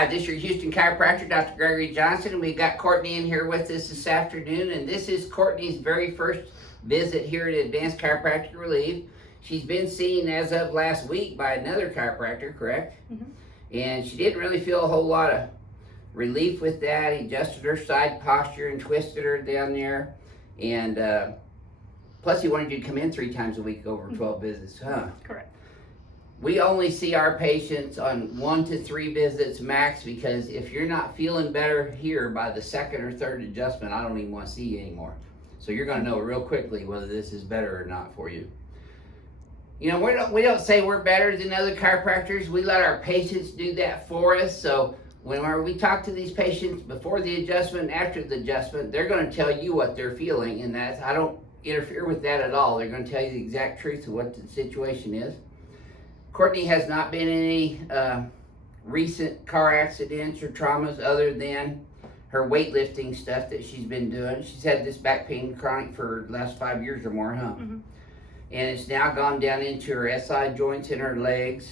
Hi, this is your Houston Chiropractor Dr. Gregory Johnson, and we've got Courtney in here with us this afternoon, and this is Courtney's very first visit here at Advanced Chiropractic Relief. She's been seen as of last week by another chiropractor, correct? Mm-hmm. And she didn't really feel a whole lot of relief with that. He adjusted her side posture and twisted her down there, and plus he wanted you to come in 3 times a week over 12 visits, huh? Correct. We only see our patients on 1 to 3 visits max, because if you're not feeling better here by the 2nd or 3rd adjustment, I don't even want to see you anymore. So you're going to know real quickly whether this is better or not for you. You know, we don't say we're better than other chiropractors. We let our patients do that for us. So whenever we talk to these patients before the adjustment and after the adjustment, they're going to tell you what they're feeling, and I don't interfere with that at all. They're going to tell you the exact truth of what the situation is. Courtney has not been in any recent car accidents or traumas other than her weightlifting stuff that she's been doing. She's had this back pain chronic for the last 5 years or more, huh? Mm-hmm. And it's now gone down into her SI joints in her legs.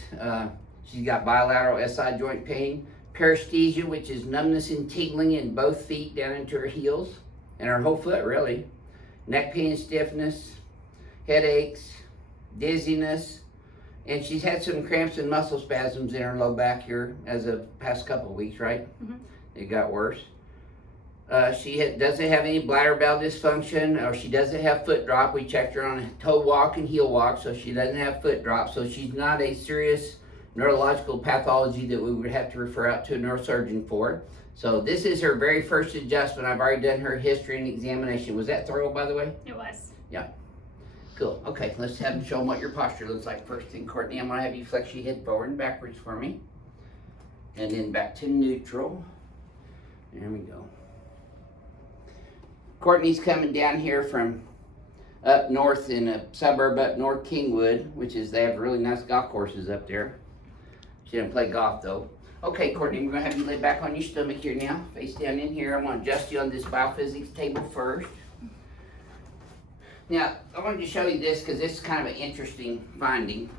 She's got bilateral SI joint pain, paresthesia, which is numbness and tingling in both feet down into her heels and her whole foot, really. Neck pain, stiffness, headaches, dizziness. And she's had some cramps and muscle spasms in her low back here as of the past couple of weeks, right? Mm-hmm. It got worse. She doesn't have any bladder bowel dysfunction, or she doesn't have foot drop. We checked her on a toe walk and heel walk, so she doesn't have foot drop. So she's not a serious neurological pathology that we would have to refer out to a neurosurgeon for. So this is her very first adjustment. I've already done her history and examination. Was that thorough, by the way? It was. Yeah. Cool. Okay, let's have them show them what your posture looks like first thing. Courtney, I'm going to have you flex your head forward and backwards for me. And then back to neutral. There we go. Courtney's coming down here from up north in a suburb up north, Kingwood, which is, they have really nice golf courses up there. She doesn't play golf though. Okay, Courtney, we're going to have you lay back on your stomach here now. Face down in here. I'm going to adjust you on this BioPhysics table first. Now, I wanted to show you this because this is kind of an interesting finding.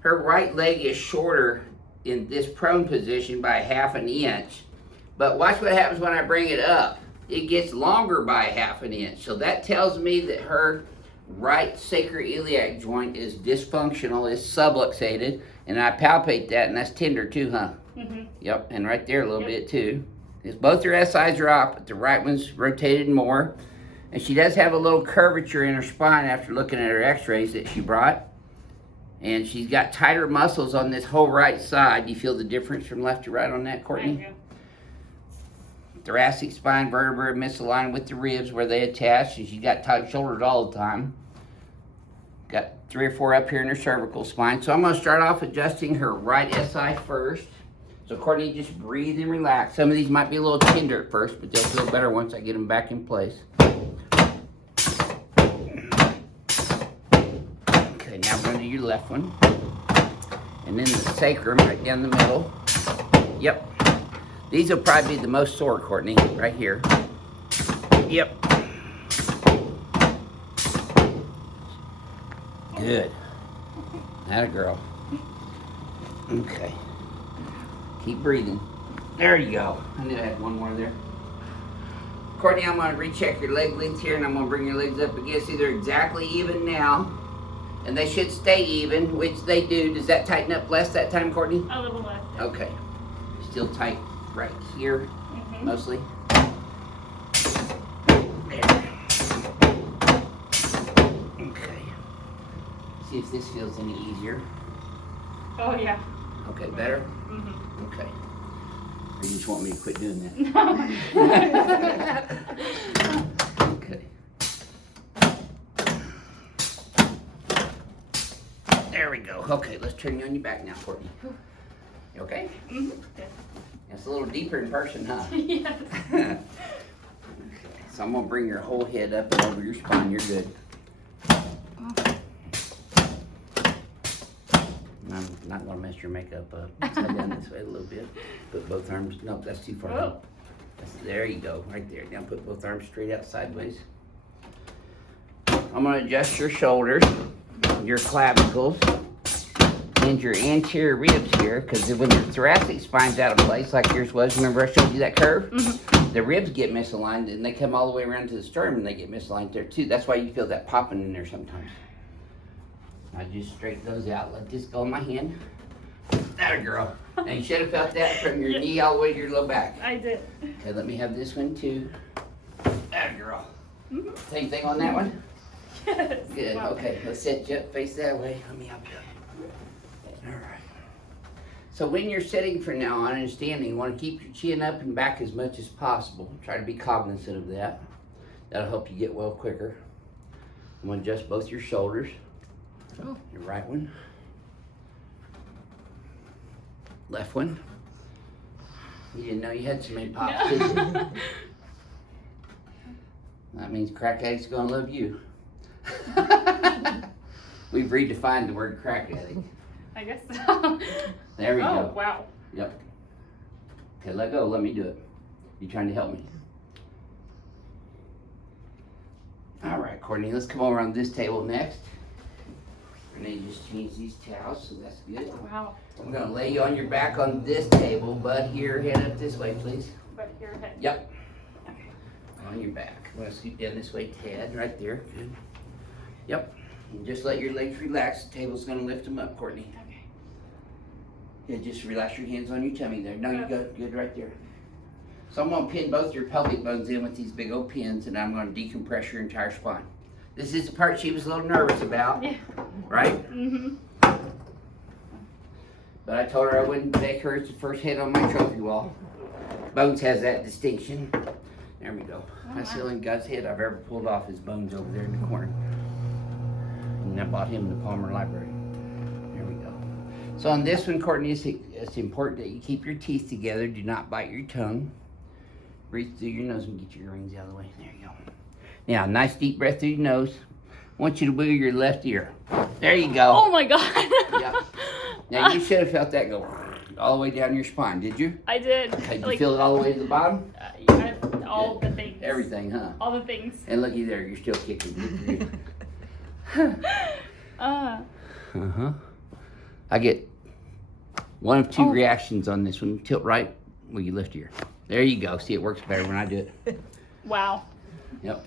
Her right leg is shorter in this prone position by 1/2 inch, but watch what happens when I bring it up. It gets longer by 1/2 inch. So that tells me that her right sacroiliac joint is dysfunctional, is subluxated, and I palpate that, and that's tender too, huh? Mm-hmm. Yep, and right there a little bit too. It's both her SIs are off, but the right one's rotated more. And she does have a little curvature in her spine after looking at her x-rays that she brought. And she's got tighter muscles on this whole right side. Do you feel the difference from left to right on that, Courtney? I do. Thoracic spine vertebrae misaligned with the ribs where they attach. And she's got tight shoulders all the time. Got 3 or 4 up here in her cervical spine. So I'm going to start off adjusting her right SI first. So Courtney, just breathe and relax. Some of these might be a little tender at first, but they'll feel better once I get them back in place. Okay, now we're going to do your left one. And then the sacrum right down the middle. Yep. These will probably be the most sore, Courtney, right here. Yep. Good. Atta girl. Okay. Keep breathing. There you go. I knew I had one more there. Courtney, I'm going to recheck your leg length here, and I'm going to bring your legs up again. See, they're exactly even now. And they should stay even, which they do. Does that tighten up less that time, Courtney? A little less. Okay. Still tight right here, mostly. There. Okay. See if this feels any easier. Oh, yeah. Okay, better? Mm-hmm. Okay. Or you just want me to quit doing that? No. Okay. There we go. Okay, let's turn you on your back now, Courtney. You okay? Mm-hmm. It's a little deeper in person, huh? Yes. Okay. So I'm going to bring your whole head up and over your spine. You're good. I'm not going to mess your makeup up. Slide down this way a little bit. Put both arms. No, that's too far. Oh. There you go. Right there. Now put both arms straight out sideways. I'm going to adjust your shoulders, your clavicles, and your anterior ribs here, because when your thoracic spine's out of place, like yours was, remember I showed you that curve? The ribs get misaligned and they come all the way around to the sternum and they get misaligned there too. That's why you feel that popping in there sometimes. I just straighten those out. Let this go in my hand. That girl. And you should have felt that from your knee all the way to your low back. I did. Okay, let me have this one too. That girl. Same thing on that one? Yes. Good. Wow. Okay, let's set you up, face that way. Let me help you. All right. So when you're sitting from now on and standing, you want to keep your chin up and back as much as possible. Try to be cognizant of that. That'll help you get well quicker. I'm going to adjust both your shoulders. Your right one. Left one. You didn't know you had so many pops, did you? That means crack addict's going to love you. We've redefined the word crack addict. I guess so. There we Oh, go. wow. Yep. Okay, let go. Let me do it. You trying to help me? All right, Courtney, let's come over on this table next. Renee just changed these towels, so that's good. Wow. I'm gonna lay you on your back on this table, bud. Here, head up this way, please. But your head. Yep. On your back. I'm gonna scoot down this way, Ted, right there. Good. Yep. And just let your legs relax. The table's gonna lift them up, Courtney. Okay. Yeah, just relax your hands on your tummy there. No, you go good right there. So I'm gonna pin both your pelvic bones in with these big old pins, and I'm gonna decompress your entire spine. This is the part she was a little nervous about, Yeah. right? Mm-hmm. But I told her I wouldn't make her as the first head on my trophy wall. Bones has that distinction. There we go. That's the only guy's head I've ever pulled off is Bones over there in the corner. And I bought him in the Palmer Library. There we go. So on this one, Courtney, it's important that you keep your teeth together. Do not bite your tongue. Breathe through your nose and get your earrings out of the way. There you go. Now, nice deep breath through your nose. I want you to wiggle your left ear. There you go. Oh my God. Yep. Now you should have felt that go all the way down your spine, did you? I did. Did you feel it all the way to the bottom? All the things. Everything, huh? All the things. And looky there, you're still kicking. Good for you. Uh-huh. I get one of two reactions on this one. Tilt right, will you lift your ear? There you go. See, it works better when I do it. Wow. Yep.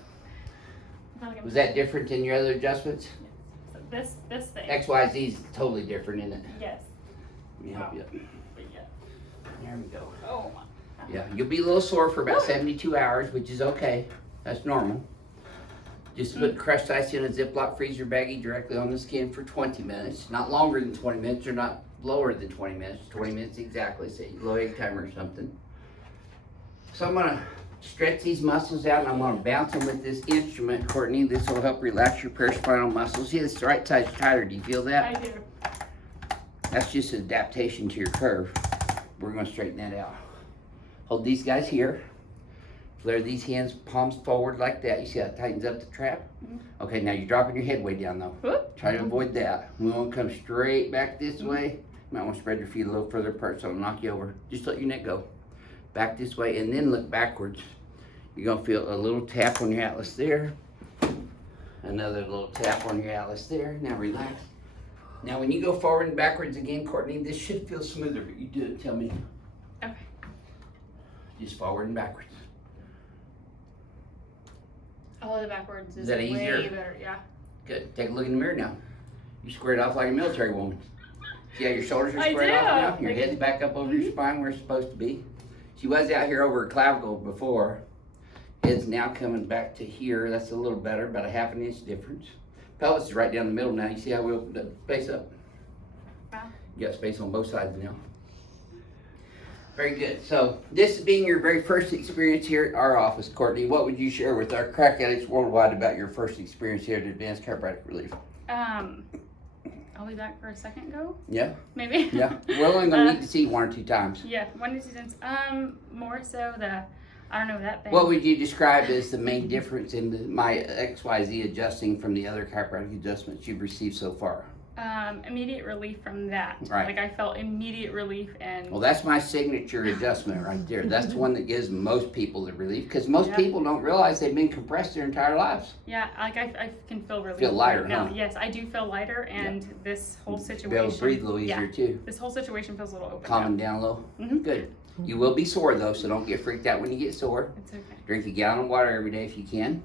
Was that different than your other adjustments? This thing. XYZ is totally different, isn't it? Yes. Let me help you. Yeah. There we go. Oh. Yeah, you'll be a little sore for about 72 hours, which is okay. That's normal. Just put crushed ice in a Ziploc freezer baggie directly on the skin for 20 minutes. Not longer than 20 minutes or not lower than 20 minutes. 20 minutes exactly, say low egg timer or something. So I'm gonna stretch these muscles out and I'm gonna bounce them with this instrument, Courtney. This will help relax your paraspinal muscles. See, it's the right side's tighter. Do you feel that? I do. That's just an adaptation to your curve. We're gonna straighten that out. Hold these guys here. Flare these hands, palms forward like that. You see how it tightens up the trap? Okay, now you're dropping your head way down though. Whoop. Try to avoid that. We want to come straight back this way. You might want to spread your feet a little further apart so it'll knock you over. Just let your neck go. Back this way and then look backwards. You're gonna feel a little tap on your atlas there. Another little tap on your atlas there. Now relax. Now when you go forward and backwards again, Courtney, this should feel smoother, but you do it, tell me. Okay. Just forward and backwards. Oh, the backwards is that way easier? better. Yeah. Good. Take a look in the mirror now. You squared off like a military woman. See how your shoulders are I squared do. off now? Your head's back up over your spine where it's supposed to be. She was out here over her clavicle before. Head's now coming back to here. That's a little better, about a ½ inch difference. Pelvis is right down the middle now. You see how we opened the space up? Wow. You got space on both sides now. Very good. So this being your very first experience here at our office, Courtney, what would you share with our crack addicts worldwide about your first experience here at Advanced Chiropractic Relief? I'll be back for a second go. Yeah? Maybe. Yeah. We're only going to need to see 1 or 2 times. Yeah, 1 to 2 times. More so I don't know that thing. What would you describe as the main difference in my XYZ adjusting from the other chiropractic adjustments you've received so far? Immediate relief from that. Right. Like I felt immediate relief and Well, that's my signature adjustment right there. That's the one that gives most people the relief, because most Yeah. people don't realize they've been compressed their entire lives. yeah, like I can feel relief. Feel lighter, right now. huh? Yes, I do feel lighter, and this whole Be situation. able to breathe a little easier too. This whole situation feels a little open. Calming down a little. Mhm. Good. You will be sore though, so don't get freaked out when you get sore. It's okay. Drink a gallon of water every day if you can.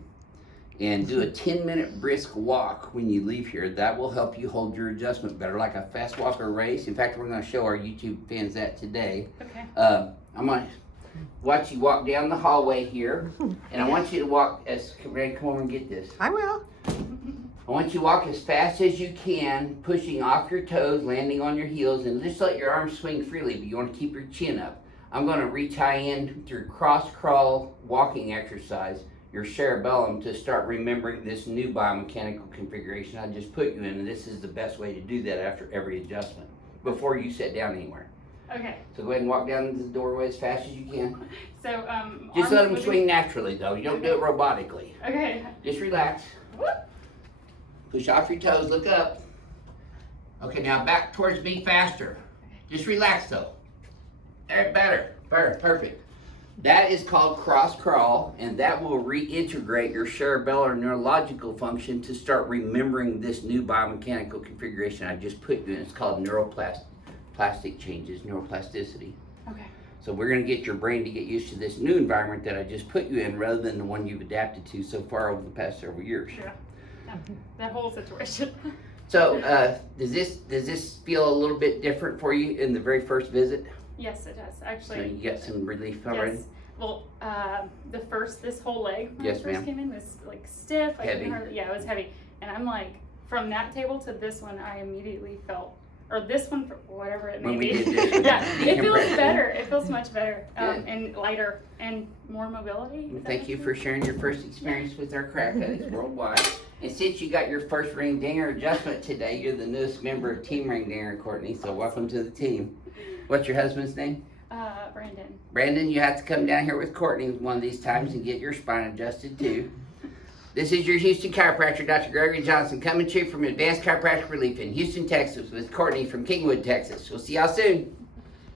And do a 10-minute brisk walk when you leave here. That will help you hold your adjustment better, like a fast walk or race. In fact, we're going to show our YouTube fans that today. Okay. I'm going to watch you walk down the hallway here. And I want you to walk as, Ray, come over and get this. I will. I want you to walk as fast as you can, pushing off your toes, landing on your heels, and just let your arms swing freely, but you want to keep your chin up. I'm going to reach high in through cross-crawl walking exercise, your cerebellum, to start remembering this new biomechanical configuration I just put you in, and this is the best way to do that after every adjustment, before you sit down anywhere. Okay. So go ahead and walk down the doorway as fast as you can. So Just arms let them moving- swing naturally, though. You don't do it robotically. Okay. Just relax. Push off your toes, look up. Okay, now back towards me faster. Just relax though. There, better, perfect. That is called cross crawl, and that will reintegrate your cerebellar neurological function to start remembering this new biomechanical configuration I just put you in. It's called neuroplastic changes, neuroplasticity. Okay. So we're gonna get your brain to get used to this new environment that I just put you in, rather than the one you've adapted to so far over the past several years. Yeah. That whole situation. So, does this feel a little bit different for you in the very first visit? Yes, it does So actually. you got some relief already? Yes. Well, this whole leg when Yes, I first ma'am. came in was like stiff. I couldn't Heavy. yeah, it was heavy. And I'm like, from that table to this one, I immediately felt, or this one, whatever it may When we be. did this one, yeah, it feels decompression. better. It feels much better, Good. and lighter and more mobility. Well, if that thank makes you sense. for sharing your first experience with our crack addicts worldwide. And since you got your first ring dinger adjustment today, you're the newest member of Team Ring Dinger, Courtney. So welcome to the team. What's your husband's name? Brandon. Brandon, you have to come down here with Courtney one of these times and get your spine adjusted too. This is your Houston Chiropractor Dr. Gregory Johnson, coming to you from Advanced Chiropractic Relief in Houston, Texas, with Courtney from Kingwood, Texas. We'll see y'all soon.